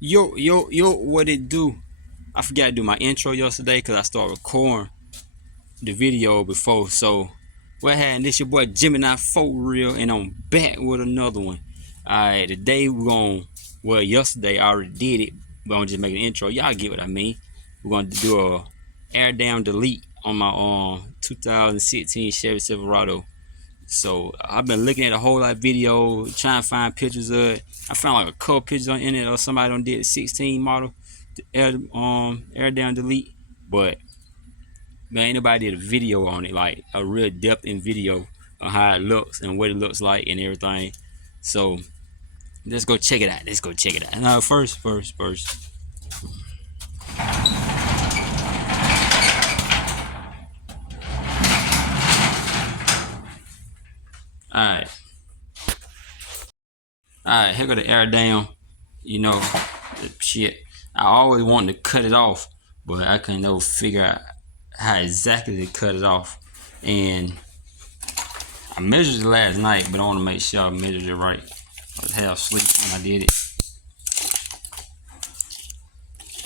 Yo, what it do? I forgot to do my intro yesterday because I started recording the video before. So, what happened? This your boy Gemini 4 Real, and I'm back with another one. Alright, today we're going to, well, yesterday I already did it, but I'm just making an intro. Y'all get what I mean. We're going to do a air down delete on my 2016 Chevy Silverado. So I've been looking at a whole lot of video, trying to find pictures of it. I found like a couple pictures on the internet of somebody done did a 16 model, air down delete, but man, ain't nobody did a video on it, like a real depth in video on how it looks and what it looks like and everything. So let's go check it out. Let's go check it out. Now first. All right, here go the air down. You know, shit. I always wanted to cut it off, but I couldn't never figure out how exactly to cut it off. And I measured it last night, but I want to make sure I measured it right. I was half asleep when I did it.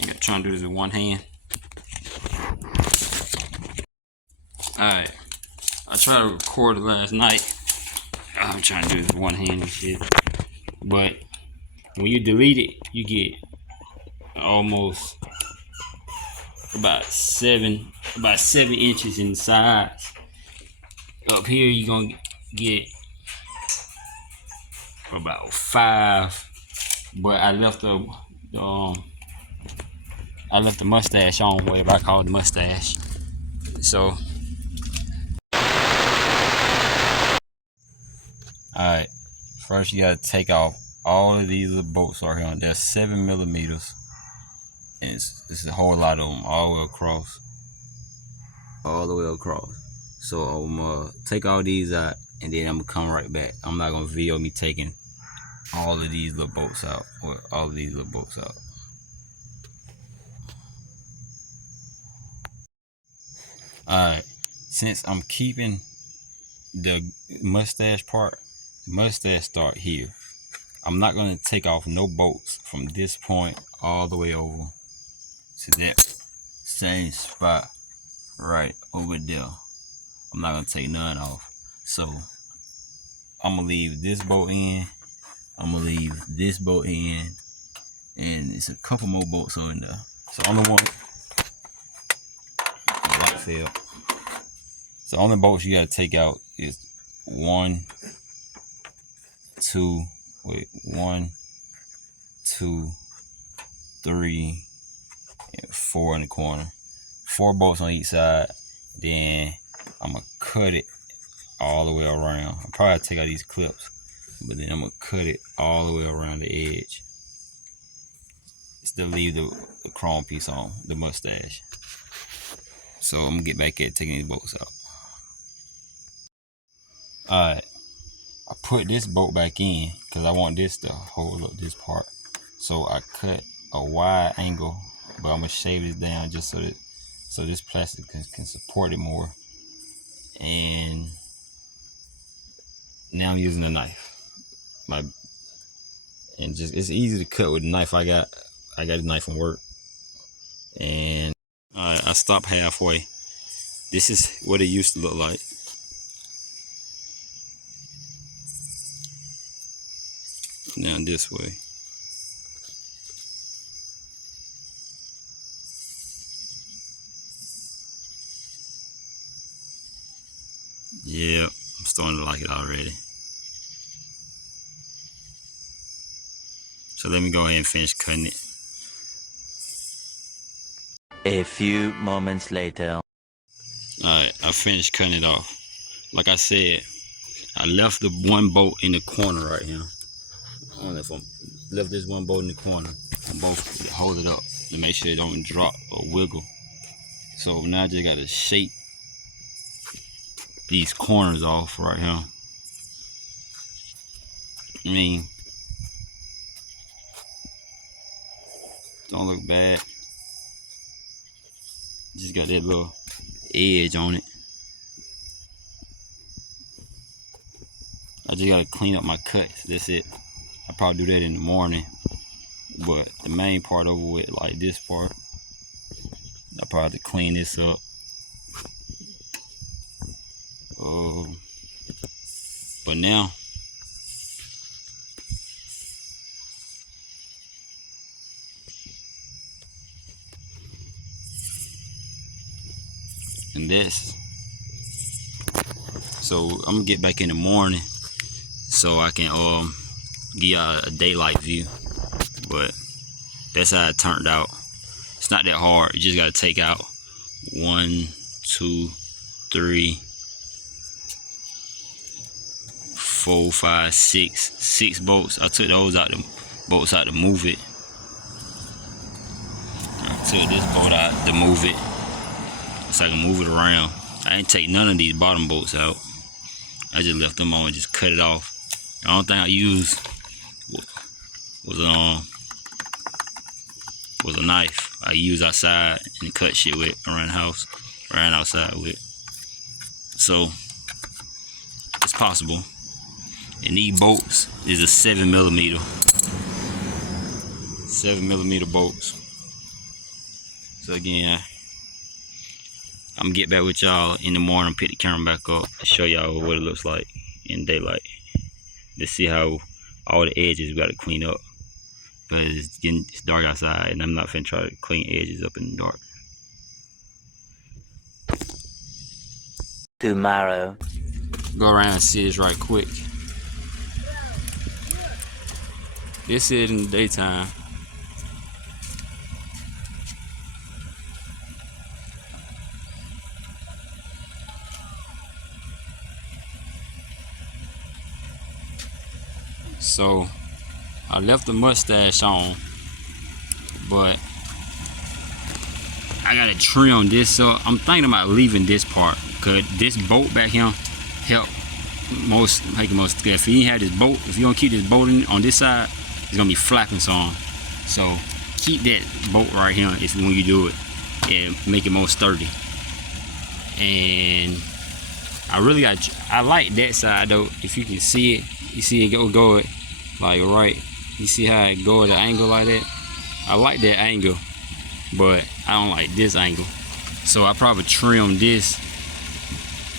I'm trying to do this with one hand. Alright, I tried to record it last night. I'm trying to do this with one hand and shit. But when you delete it, you get almost about 7 inches in size. Up here, you're gonna get about 5, but I left the mustache on, whatever I call it, the mustache. So, alright, first you gotta take off all of these little bolts right here. They're 7 millimeters, and it's a whole lot of them all the way across. So I'm gonna take all these out, and then I'm gonna come right back. I'm not gonna video me taking all of these little bolts out, or all of these little bolts out. Alright, since I'm keeping the mustache part, the mustache start here. I'm not gonna take off no bolts from this point all the way over to that same spot right over there. I'm not gonna take none off. So I'm gonna leave this bolt in. I'm gonna leave this bolt in, and it's a couple more bolts on there. So only one light failed. So only bolts you gotta take out is 1, 2, 3, and 4 in the corner. 4 bolts on each side. Then I'm gonna cut it all the way around. I'll probably take out these clips, but then I'm gonna cut it all the way around the edge. Still leave the chrome piece on, the mustache. So I'm gonna get back at taking these bolts out. Alright, I put this bolt back in because I want this to hold up this part. So I cut a wide angle, but I'm gonna shave this down just so this plastic can support it more. And now I'm using a knife. And just it's easy to cut with a knife. I got a knife from work. And I stopped halfway. This is what it used to look like. Now this way. Yeah, I'm starting to like it already. So let me go ahead and finish cutting it. A few moments later. Alright, I finished cutting it off. Like I said, I left the one bolt in the corner right here. I don't know if I left this one bolt in the corner. I'm both hold it up to make sure it don't drop or wiggle. So now I just gotta shape these corners off right here. I mean, don't look bad. Just got that little edge on it. I just gotta clean up my cuts. That's it. I'll probably do that in the morning But the main part over with, like this part, I probably have to clean this up. But now, and this. So I'm gonna get back in the morning so I can give y'all a daylight view. But that's how it turned out. It's not that hard. You just gotta take out 1, 2, 3, 4, 5, 6 bolts. I took those out, the bolts out to move it. I took this bolt out to move it so I can move it around. I didn't take none of these bottom bolts out. I just left them on and just cut it off. The only thing I used was a knife I used outside and cut shit with around the house, ran outside with. So it's possible. And these bolts is a 7mm. 7mm bolts. So again, I'm gonna get back with y'all in the morning, pick the camera back up, and show y'all what it looks like in daylight. To see how all the edges we gotta clean up. Because it's dark outside and I'm not finna try to clean edges up in the dark. Tomorrow. Go around and see this right quick. This is in the daytime. So I left the mustache on, but I gotta trim this, so I'm thinking about leaving this part, cause this bolt back here help make it most good. If you have this bolt, if you don't keep this bolt on this side, it's gonna be flapping some. So keep that bolt right here if when you do it, and make it more sturdy. And I like that side though. If you can see it, you see it go it like right. You see how it go at an angle like that? I like that angle, but I don't like this angle. So I probably trim this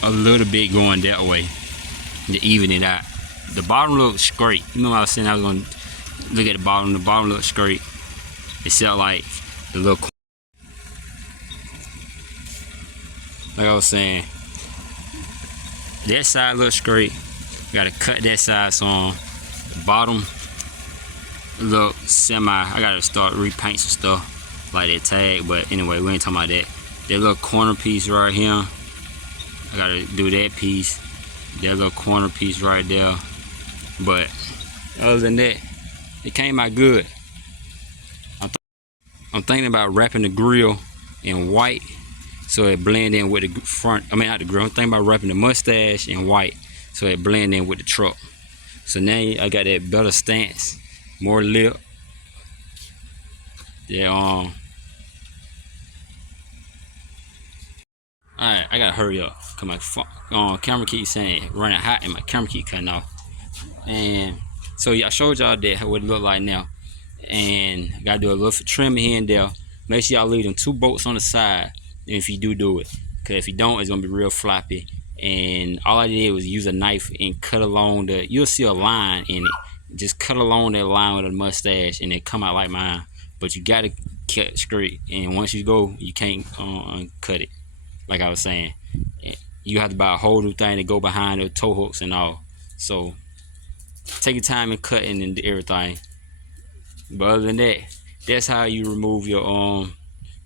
a little bit going that way to even it out. The bottom looks great. You remember I was saying I was gonna look at the bottom. The bottom looks great. Except like the little, like I was saying, that side looks great. Gotta cut that side some. The bottom look semi. I gotta start repaint some stuff like that tag, but anyway, we ain't talking about that. That little corner piece right here, I gotta do that piece. That little corner piece right there. But other than that, it came out good. I'm thinking about wrapping the grill in white so it blend in with the front. I mean, not the grill. I'm thinking about wrapping the mustache in white so it blend in with the truck. So now I got that better stance, more lip. Yeah, alright, I gotta hurry up. Cause my camera keeps saying running hot and my camera keep cutting off. And so yeah, I showed y'all that what it look like now. And gotta do a little trim here and there. Make sure y'all leave them 2 bolts on the side if you do it. Cause if you don't, it's gonna be real floppy. And all I did was use a knife and cut along you'll see a line in it. Just cut along that line with a mustache and it come out like mine. But you gotta cut straight. And once you go, you can't uncut it. Like I was saying, you have to buy a whole new thing to go behind the toe hooks and all. So take your time in cutting and everything. But other than that, that's how you remove your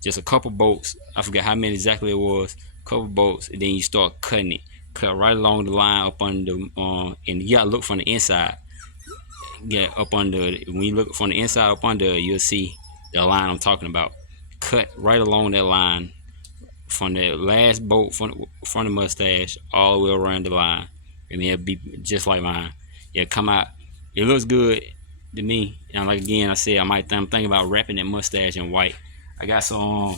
just a couple bolts. I forgot how many exactly it was. Couple bolts, and then you start cutting it. Cut right along the line up under and you gotta look from the inside. Get up under. When you look from the inside up under, you'll see the line I'm talking about. Cut right along that line from the last bolt from the mustache all the way around the line, and it'll be just like mine. It'll come out. It looks good to me. And like again, I said I'm thinking about wrapping that mustache in white. I got some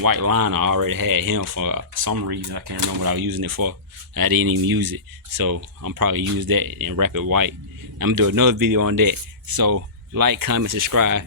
white liner I already had him for some reason. I can't remember what I was using it for. I didn't even use it, so I'm probably use that and wrap it white. I'm gonna do another video on that. So Like, comment, subscribe.